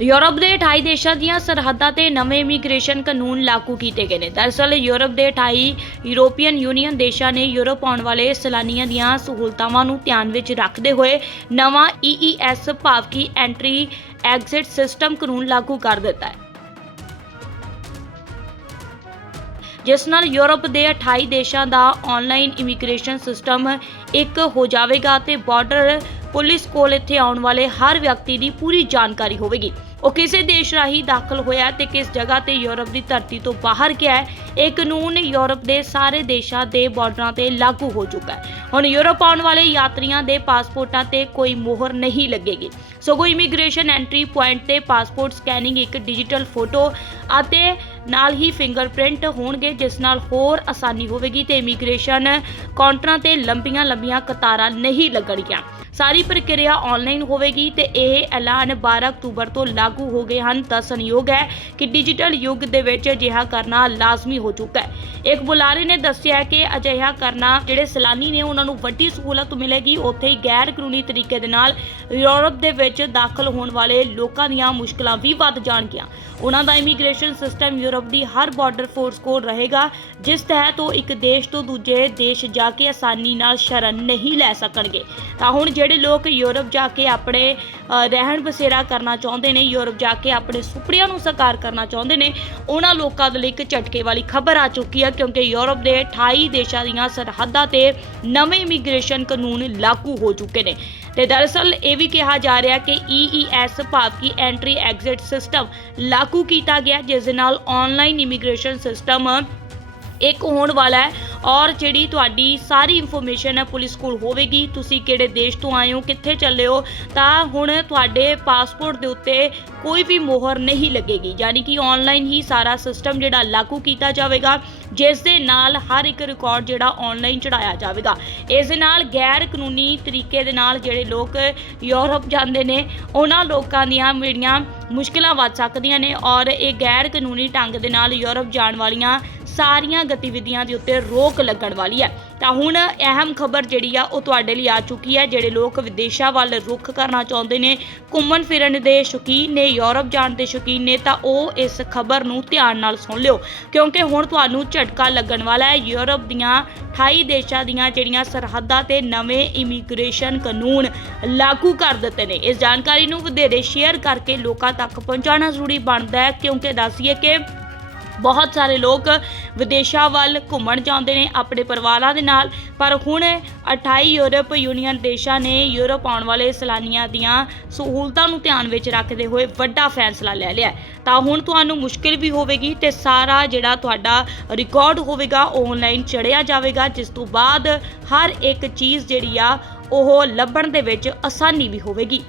Europe ਦੇ 28 ਦੇਸ਼ਾਂ ਦੀਆਂ ਸਰਹੱਦਾਂ ਤੇ ਨਵੇਂ ਇਮੀਗ੍ਰੇਸ਼ਨ ਕਾਨੂੰਨ ਲਾਗੂ ਕੀਤੇ ਗਏ ਨੇ। ਦਰਅਸਲ, ਯੂਰਪ ਦੇ 28 ਯੂਰੋਪੀਅਨ ਯੂਨੀਅਨ ਦੇਸ਼ਾਂ ਨੇ ਯੂਰਪ ਆਉਣ ਵਾਲੇ ਸੈਲਾਨੀਆਂ ਦੀਆਂ ਸਹੂਲਤਾਵਾਂ ਨੂੰ ਧਿਆਨ ਵਿੱਚ ਰੱਖਦੇ ਹੋਏ ਨਵਾਂ EES ਭਾਵ ਕਿ ਐਂਟਰੀ ਐਗਜ਼ਿਟ ਸਿਸਟਮ ਕਾਨੂੰਨ ਲਾਗੂ ਕਰ ਦਿੱਤਾ ਹੈ। ਜਿਸ ਨਾਲ ਯੂਰਪ ਦੇ 28 ਦੇਸ਼ਾਂ ਦਾ ਆਨਲਾਈਨ ਇਮੀਗ੍ਰੇਸ਼ਨ ਸਿਸਟਮ ਇੱਕ ਹੋ ਜਾਵੇਗਾ ਤੇ ਬਾਰਡਰ ਪੁਲਿਸ ਕੋਲ ਇੱਥੇ ਆਉਣ ਵਾਲੇ ਹਰ ਵਿਅਕਤੀ ਦੀ ਪੂਰੀ ਜਾਣਕਾਰੀ ਹੋਵੇਗੀ। ਉਹ ਕਿਸੇ ਦੇਸ਼ ਰਾਹੀਂ ਦਾਖਲ ਹੋਇਆ ਤੇ ਕਿਸ ਜਗ੍ਹਾ ਤੇ ਯੂਰਪ ਦੀ ਧਰਤੀ ਤੋਂ ਬਾਹਰ ਗਿਆ ਹੈ, ਇਹ ਕਾਨੂੰਨ ਯੂਰਪ ਦੇ ਸਾਰੇ ਦੇਸ਼ਾਂ ਦੇ ਬਾਰਡਰਾਂ ਤੇ ਲਾਗੂ ਹੋ ਚੁੱਕਾ ਹੈ। ਹੁਣ ਯੂਰਪ ਆਉਣ ਵਾਲੇ ਯਾਤਰੀਆਂ ਦੇ ਪਾਸਪੋਰਟਾਂ ਤੇ ਕੋਈ ਮੋਹਰ ਨਹੀਂ ਲੱਗੇਗੀ। ਸਗੋਂ ਇਮੀਗ੍ਰੇਸ਼ਨ ਐਂਟਰੀ ਪੁਆਇੰਟ ਤੇ ਪਾਸਪੋਰਟ ਸਕੈਨਿੰਗ ਇੱਕ ਡਿਜੀਟਲ ਫੋਟੋ ਅਤੇ ਨਾਲ ਹੀ ਫਿੰਗਰਪ੍ਰਿੰਟ ਹੋਣਗੇ, ਜਿਸ ਨਾਲ ਹੋਰ ਆਸਾਨੀ ਹੋਵੇਗੀ ਤੇ ਇਮੀਗ੍ਰੇਸ਼ਨ ਕਾਊਂਟਰਾਂ ਤੇ ਲੰਬੀਆਂ ਲੰਬੀਆਂ ਕਤਾਰਾਂ ਨਹੀਂ ਲੱਗਣਗੀਆਂ। ਸਾਰੀ ਪ੍ਰਕਿਰਿਆ ਆਨਲਾਈਨ ਹੋਵੇਗੀ ਤੇ ਇਹ ਐਲਾਨ 12 ਅਕਤੂਬਰ ਤੋਂ ਲਾਗੂ ਹੋ ਗਏ ਹਨ। ਦੱਸਣਯੋਗ ਹੈ ਕਿ ਡਿਜੀਟਲ ਯੁੱਗ ਦੇ ਵਿੱਚ ਅਜਿਹਾ ਕਰਨਾ ਲਾਜ਼ਮੀ ਹੋ ਚੁੱਕਾ ਹੈ। ਇੱਕ ਬੁਲਾਰੇ ਨੇ ਦੱਸਿਆ ਕਿ ਅਜਿਹਾ ਕਰਨਾ, ਜਿਹੜੇ ਸੈਲਾਨੀ ਨੇ ਉਹਨਾਂ ਨੂੰ ਵੱਡੀ ਸਹੂਲਤ ਮਿਲੇਗੀ, ਉੱਥੇ ਹੀ ਗੈਰ ਕਾਨੂੰਨੀ ਤਰੀਕੇ ਦੇ ਨਾਲ ਯੂਰਪ ਦੇ ਵਿੱਚ ਦਾਖਲ ਹੋਣ ਵਾਲੇ ਲੋਕਾਂ ਦੀਆਂ ਮੁਸ਼ਕਲਾਂ ਵੀ ਵੱਧ ਜਾਣਗੀਆਂ। ਉਹਨਾਂ ਦਾ ਇਮੀਗ੍ਰੇਸ਼ਨ ਸਿਸਟਮ ਯੂਰਪ ਦੀ ਹਰ ਬਾਰਡਰ ਫੋਰਸ ਕੋਲ ਰਹੇਗਾ, ਜਿਸ ਤਹਿਤ ਉਹ ਇੱਕ ਦੇਸ਼ ਤੋਂ ਦੂਜੇ ਦੇਸ਼ ਜਾ ਕੇ ਆਸਾਨੀ ਨਾਲ ਸ਼ਰਨ ਨਹੀਂ ਲੈ ਸਕਣਗੇ। ਤਾਂ ਹੁਣ ਜਿਹੜੇ ਲੋਕ ਯੂਰਪ ਜਾ ਕੇ ਆਪਣੇ ਰਹਿਣ ਬਸੇਰਾ ਕਰਨਾ ਚਾਹੁੰਦੇ ਨੇ, ਯੂਰਪ ਜਾ ਕੇ ਆਪਣੇ ਸੁਪਨਿਆਂ ਨੂੰ ਸਾਕਾਰ ਕਰਨਾ ਚਾਹੁੰਦੇ ਨੇ, ਉਹਨਾਂ ਲੋਕਾਂ ਦੇ ਲਈ ਇੱਕ ਝਟਕੇ ਵਾਲੀ ਖਬਰ ਆ ਚੁੱਕੀ ਹੈ ਕਿਉਂਕਿ ਯੂਰਪ ਦੇ 28 ਦੇਸ਼ਾਂ ਦੀਆਂ ਸਰਹੱਦਾਂ ਤੇ ਨਵੇਂ ਇਮੀਗ੍ਰੇਸ਼ਨ ਕਾਨੂੰਨ ਲਾਗੂ ਹੋ ਚੁੱਕੇ ਨੇ। ਤੇ ਦਰਅਸਲ ਇਹ ਵੀ ਕਿਹਾ ਜਾ ਰਿਹਾ ਕਿ EES ਭਾਵ ਕਿ ਐਂਟਰੀ ਐਗਜ਼ਿਟ ਸਿਸਟਮ ਲਾਗੂ ਕੀਤਾ ਗਿਆ, ਜਿਸ ਦੇ ਨਾਲ ਆਨਲਾਈਨ ਇਮੀਗ੍ਰੇਸ਼ਨ ਸਿਸਟਮ ਇੱਕ ਹੋਣ ਵਾਲਾ ਹੈ ਔਰ ਜਿਹੜੀ ਤੁਹਾਡੀ ਸਾਰੀ ਇਨਫੋਰਮੇਸ਼ਨ ਹੈ ਪੁਲਿਸ ਕੋਲ ਹੋਵੇਗੀ। ਤੁਸੀਂ ਕਿਹੜੇ ਦੇਸ਼ ਤੋਂ ਆਏ ਹੋ, ਕਿੱਥੇ ਚੱਲੇ ਹੋ, ਤਾਂ ਹੁਣ ਤੁਹਾਡੇ ਪਾਸਪੋਰਟ ਦੇ ਉੱਤੇ ਕੋਈ ਵੀ ਮੋਹਰ ਨਹੀਂ ਲੱਗੇਗੀ। ਯਾਨੀ ਕਿ ਆਨਲਾਈਨ ਹੀ ਸਾਰਾ ਸਿਸਟਮ ਜਿਹੜਾ ਲਾਗੂ ਕੀਤਾ ਜਾਵੇਗਾ ਜਿਸ ਦੇ ਨਾਲ ਹਰ ਇੱਕ ਰਿਕਾਰਡ ਜਿਹੜਾ ਆਨਲਾਈਨ ਚੜਾਇਆ ਜਾਵੇਗਾ। ਇਸ ਦੇ ਨਾਲ ਗੈਰ ਕਾਨੂੰਨੀ ਤਰੀਕੇ ਦੇ ਨਾਲ ਜਿਹੜੇ ਲੋਕ ਯੂਰਪ ਜਾਂਦੇ ਨੇ, ਉਹਨਾਂ ਲੋਕਾਂ ਦੀਆਂ ਜਿਹੜੀਆਂ ਮੁਸ਼ਕਲਾਂ ਵੱਧ ਸਕਦੀਆਂ ਨੇ ਔਰ ਇਹ ਗੈਰ ਕਾਨੂੰਨੀ ਢੰਗ ਦੇ ਨਾਲ ਯੂਰਪ ਜਾਣ ਵਾਲੀਆਂ ਸਾਰੀਆਂ ਗਤੀਵਿਧੀਆਂ ਦੇ ਉੱਤੇ ਰੋਕ ਲੱਗਣ ਵਾਲੀ ਹੈ। ਤਾਂ ਹੁਣ ਅਹਿਮ ਖਬਰ ਜਿਹੜੀ ਆ ਉਹ ਤੁਹਾਡੇ ਲਈ ਆ ਚੁੱਕੀ ਹੈ। ਜਿਹੜੇ ਲੋਕ ਵਿਦੇਸ਼ਾਂ ਵੱਲ ਰੁਖ ਕਰਨਾ ਚਾਹੁੰਦੇ ਨੇ, ਘੁੰਮਣ ਫਿਰਨ ਦੇ ਸ਼ੌਕੀਨ ਨੇ, ਯੂਰਪ ਜਾਣ ਦੇ ਸ਼ੌਕੀਨ ਨੇ, ਤਾਂ ਉਹ ਇਸ ਖਬਰ ਨੂੰ ਧਿਆਨ ਨਾਲ ਸੁਣ ਲਿਓ। ਕਿਉਂਕਿ ਹੁਣ ਤੁਹਾਨੂੰ ਝਟਕਾ ਲੱਗਣ ਵਾਲਾ ਹੈ, ਯੂਰਪ ਦੀਆਂ 28 ਦੇਸ਼ਾਂ ਦੀਆਂ ਜਿਹੜੀਆਂ ਸਰਹੱਦਾਂ ਤੇ ਨਵੇਂ ਇਮੀਗ੍ਰੇਸ਼ਨ ਕਾਨੂੰਨ ਲਾਗੂ ਕਰ ਦਿੱਤੇ ਨੇ। ਇਸ ਜਾਣਕਾਰੀ ਨੂੰ ਵਧੇਰੇ ਸ਼ੇਅਰ ਕਰਕੇ ਲੋਕਾਂ ਤੱਕ ਪਹੁੰਚਾਉਣਾ ਜ਼ਰੂਰੀ ਬਣਦਾ ਹੈ, ਕਿਉਂਕਿ ਦੱਸੀਏ ਕਿ ਬਹੁਤ ਸਾਰੇ ਲੋਕ ਵਿਦੇਸ਼ਾਂ ਵੱਲ ਘੁੰਮਣ ਜਾਂਦੇ ਨੇ ਆਪਣੇ ਪਰਿਵਾਰਾਂ ਦੇ ਨਾਲ। ਪਰ ਹੁਣ 28 ਯੂਰਪ ਯੂਨੀਅਨ ਦੇਸ਼ਾਂ ਨੇ ਯੂਰਪ ਆਉਣ ਵਾਲੇ ਸੈਲਾਨੀਆਂ ਦੀਆਂ ਸਹੂਲਤਾਂ ਨੂੰ ਧਿਆਨ ਵਿੱਚ ਰੱਖਦੇ ਹੋਏ ਵੱਡਾ ਫੈਸਲਾ ਲੈ ਲਿਆ ਤਾਂ ਹੁਣ ਤੁਹਾਨੂੰ ਮੁਸ਼ਕਿਲ ਵੀ ਹੋਵੇਗੀ ਤੇ ਸਾਰਾ ਜਿਹੜਾ ਤੁਹਾਡਾ ਰਿਕਾਰਡ ਹੋਵੇਗਾ ਆਨਲਾਈਨ ਚੜਿਆ ਜਾਵੇਗਾ, ਜਿਸ ਤੋਂ ਬਾਅਦ ਹਰ ਇੱਕ ਚੀਜ਼ ਜਿਹੜੀ ਆ, ਉਹ ਲੱਭਣ ਦੇ ਵਿੱਚ ਆਸਾਨੀ ਵੀ ਹੋਵੇਗੀ।